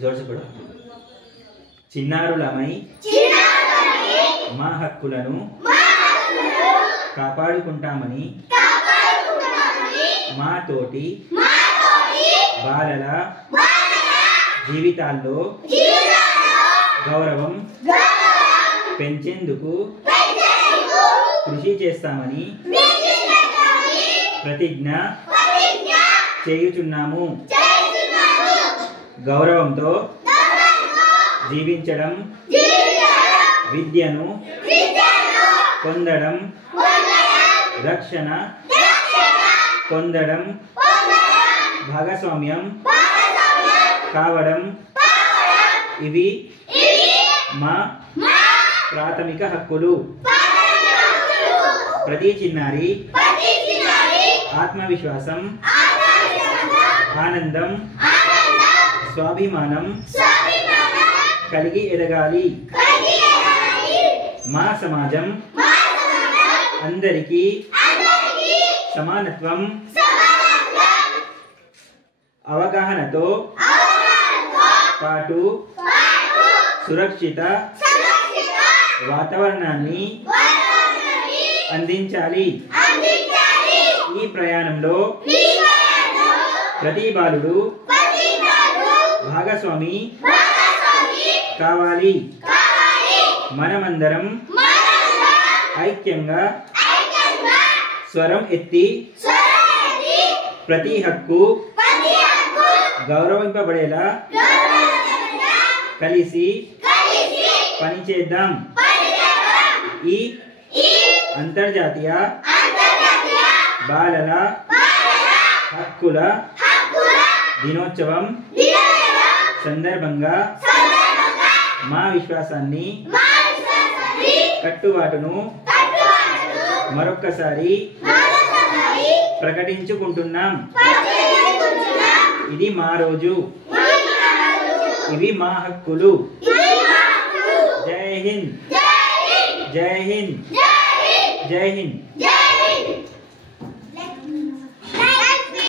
जोर से पढ़ो। చిన్నారులమై మా హక్కులను కాపాడుకుంటామని మా తోటి బాలల జీవితాల్లో గౌరవం పెంచేందుకు కృషి చేస్తామని ప్రతిజ్ఞ చేయుచున్నాము. గౌరవంతో జీవించడం, విద్యను పొందడం, రక్షణ పొందడం, భాగస్వామ్యం కావడం ఇవి మా ప్రాథమిక హక్కులు. ప్రతి చిన్నారి ఆత్మవిశ్వాసం, ఆనందం, స్వాభిమానం కలిగి ఎదగాలి. మా సమాజం అందరికీ సమానత్వం, అవగాహనతో పాటు సురక్షిత వాతావరణాన్ని అందించాలి. ఈ ప్రయాణంలో ప్రతి బాలుడు భాగస్వామి కావాలి. మనమందరం ఐక్యంగా స్వరం ఎత్తి ప్రతి హక్కు గౌరవింపబడేలా కలిసి పనిచేద్దాం. ఈ అంతర్జాతీయ బాలల హక్కుల దినోత్సవం సందర్భంగా మా విశ్వాసాన్ని, కట్టుబాటును మరొక్కసారి ప్రకటించుకుంటున్నాం. ఇది మా రోజు, ఇవి మా హక్కులు. జై హింద్, జై హింద్, జై హింద్.